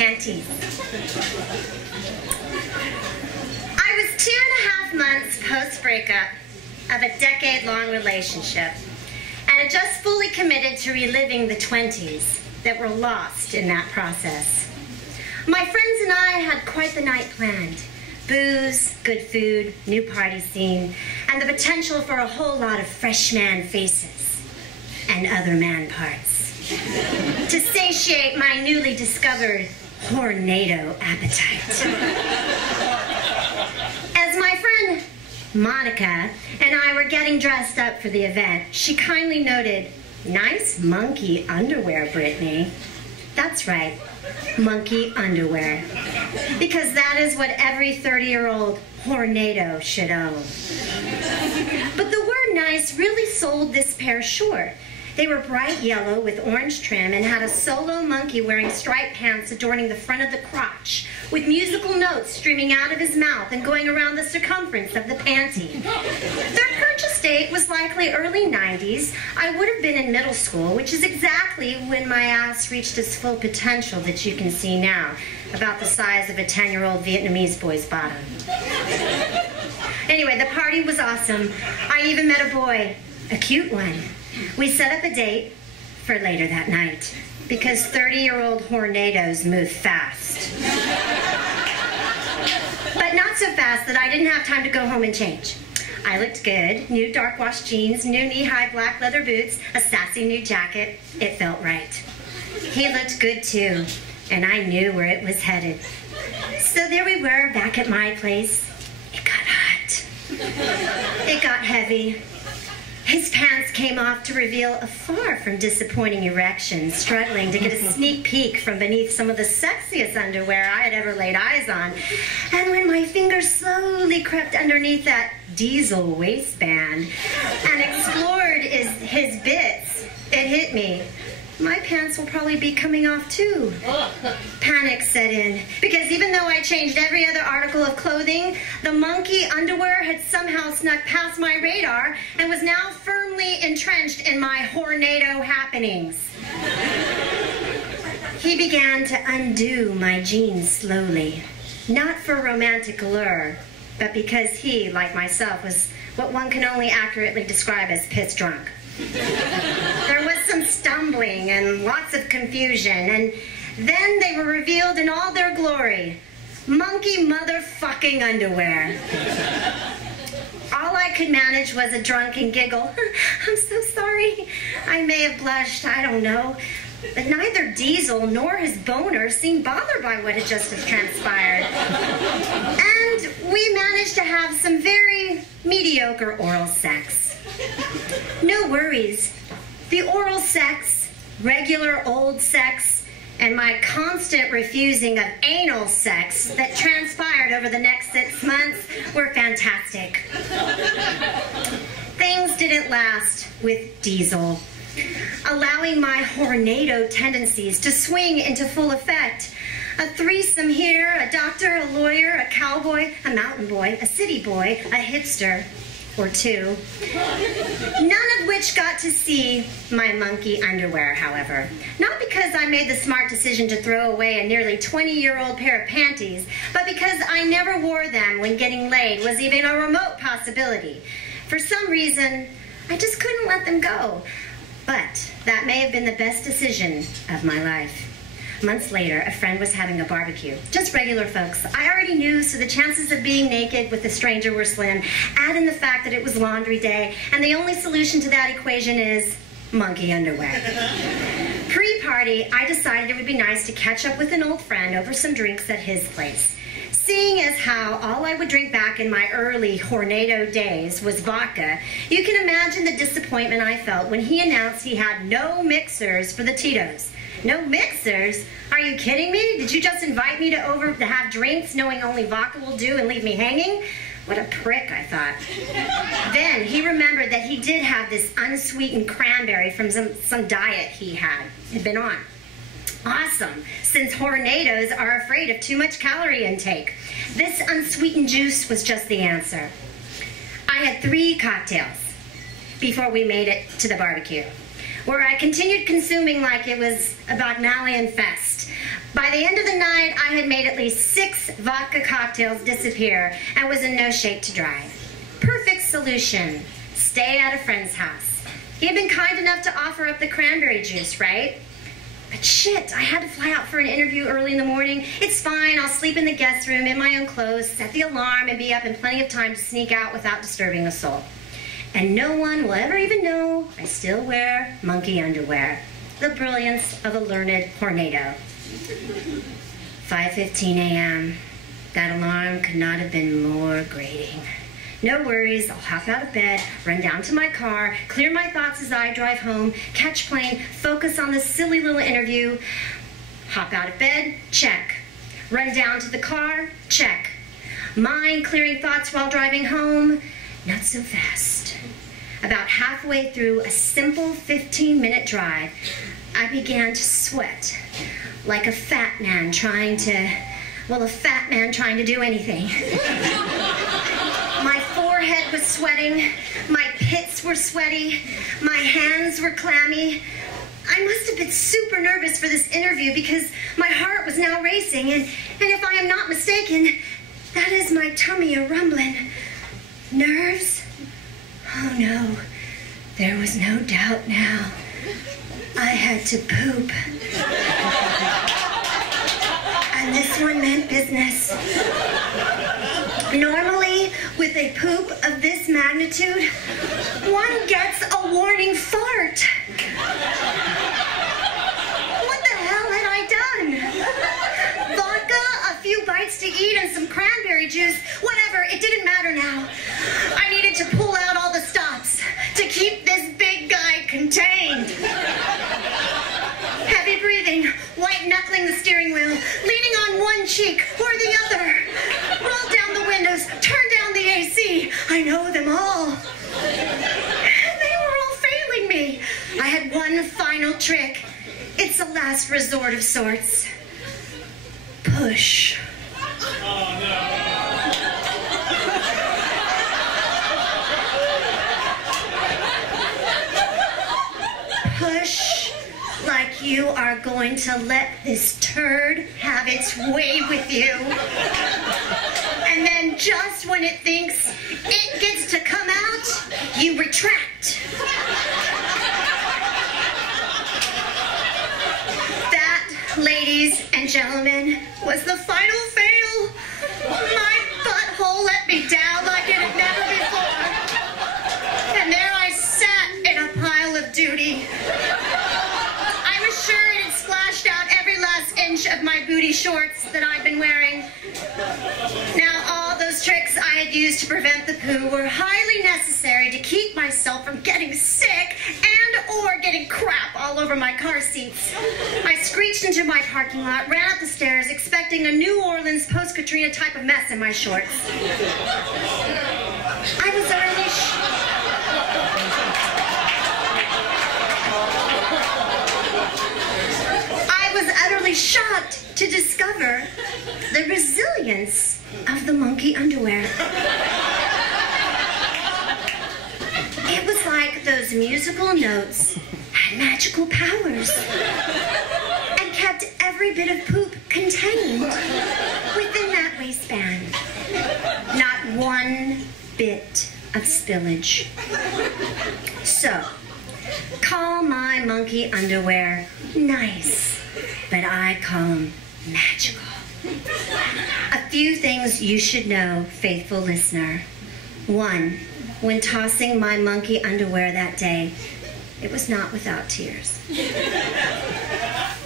panties. I was 2.5 months post-breakup of a decade-long relationship, and had just fully committed to reliving the 20s that were lost in that process. My friends and I had quite the night planned. Booze, good food, new party scene, and the potential for a whole lot of fresh man faces and other man parts to satiate my newly discovered hornado appetite. As my friend Monica and I were getting dressed up for the event, she kindly noted, "Nice monkey underwear, Brittany." That's right, monkey underwear. Because that is what every 30-year-old hornado should own. But the word nice really sold this pair short. They were bright yellow with orange trim and had a solo monkey wearing striped pants adorning the front of the crotch, with musical notes streaming out of his mouth and going around the circumference of the panty. Their purchase date was likely early 90s. I would have been in middle school, which is exactly when my ass reached its full potential that you can see now, about the size of a 10-year-old Vietnamese boy's bottom. Anyway, the party was awesome. I even met a boy, a cute one. We set up a date for later that night, because 30-year-old hornados move fast. But not so fast that I didn't have time to go home and change. I looked good, new dark wash jeans, new knee-high black leather boots, a sassy new jacket. It felt right. He looked good too, and I knew where it was headed. So there we were, back at my place. It got hot. It got heavy. His pants came off to reveal a far from disappointing erection, struggling to get a sneak peek from beneath some of the sexiest underwear I had ever laid eyes on. And when my fingers slowly crept underneath that diesel waistband and explored his bits, it hit me. My pants will probably be coming off too. Panic set in, because even though I changed every other article of clothing, the monkey underwear had somehow snuck past my radar and was now firmly entrenched in my hornado happenings. He began to undo my jeans slowly, not for romantic allure, but because he, like myself, was what one can only accurately describe as piss drunk. There was some stumbling and lots of confusion, and then they were revealed in all their glory. Monkey motherfucking underwear. All I could manage was a drunken giggle. I'm so sorry. I may have blushed, I don't know. But neither Diesel nor his boner seemed bothered by what had just transpired. And we managed to have some very mediocre oral sex. No worries. The oral sex, regular old sex, and my constant refusing of anal sex that transpired over the next 6 months were fantastic. Things didn't last with Diesel, allowing my hornado tendencies to swing into full effect. A threesome here, a doctor, a lawyer, a cowboy, a mountain boy, a city boy, a hipster, or two. None of which got to see my monkey underwear, however. Not because I made the smart decision to throw away a nearly 20-year-old pair of panties, but because I never wore them when getting laid was even a remote possibility. For some reason, I just couldn't let them go. But that may have been the best decision of my life. Months later, a friend was having a barbecue. Just regular folks. I already knew, so the chances of being naked with a stranger were slim. Add in the fact that it was laundry day, and the only solution to that equation is monkey underwear. Pre-party, I decided it would be nice to catch up with an old friend over some drinks at his place. Seeing as how all I would drink back in my early hornado days was vodka, you can imagine the disappointment I felt when he announced he had no mixers for the Tito's. No mixers? Are you kidding me? Did you just invite me to have drinks knowing only vodka will do and leave me hanging? What a prick, I thought. Then he remembered that he did have this unsweetened cranberry from some diet he had been on. Awesome, since hornados are afraid of too much calorie intake. This unsweetened juice was just the answer. I had 3 cocktails before we made it to the barbecue, where I continued consuming like it was a Bacchanalian fest. By the end of the night, I had made at least 6 vodka cocktails disappear and was in no shape to drive. Perfect solution. Stay at a friend's house. He had been kind enough to offer up the cranberry juice, right? But shit, I had to fly out for an interview early in the morning. It's fine, I'll sleep in the guest room in my own clothes, set the alarm, and be up in plenty of time to sneak out without disturbing a soul. And no one will ever even know I still wear monkey underwear. The brilliance of a learned tornado. 5:15 a.m. That alarm could not have been more grating. No worries, I'll hop out of bed, run down to my car, clear my thoughts as I drive home, catch plane, focus on this silly little interview. Hop out of bed, check. Run down to the car, check. Mind clearing thoughts while driving home, not so fast. About halfway through a simple 15-minute drive, I began to sweat like a fat man trying to do anything. My forehead was sweating, my pits were sweaty, my hands were clammy. I must have been super nervous for this interview because my heart was now racing, and if I am not mistaken, that is my tummy a-rumbling. Nerves? Oh no, there was no doubt now. I had to poop. And this one meant business. Normally, with a poop of this magnitude, one gets a warning fart. What the hell had I done? Vodka, a few bites to eat, and some cranberry juice. Whatever, it didn't matter now. I needed to pull out all the stops to keep this big guy contained. Heavy breathing, white-knuckling the steering wheel, leaning on one cheek or the other. Roll down the windows, turn down the AC. I know them all. They were all failing me. I had one final trick. It's a last resort of sorts. Push. Oh, no. Push like you are going to let this turd have its way with you. And then just when it thinks it gets to come out, you retract. That, ladies and gentlemen, was the final fail. My butthole let me down like it had never before. And there I sat in a pile of duty. I was sure it had splashed out every last inch of my booty shorts that I'd been wearing. Now, all those tricks I had used to prevent the poo were highly necessary to keep myself from getting sick and or getting crap all over my car seats. I screeched into my parking lot, ran up the stairs, expecting a New Orleans post-Katrina type of mess in my shorts. I was utterly shocked to discover the resilience of the monkey underwear. It was like those musical notes had magical powers and kept every bit of poop contained within that waistband. Not one bit of spillage. So, call my monkey underwear nice, but I call them magical. A few things you should know, faithful listener. 1, when tossing my monkey underwear that day, it was not without tears.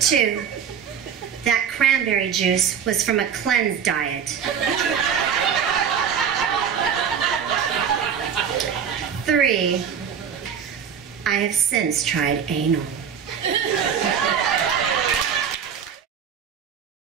2, that cranberry juice was from a cleanse diet. 3, I have since tried anal.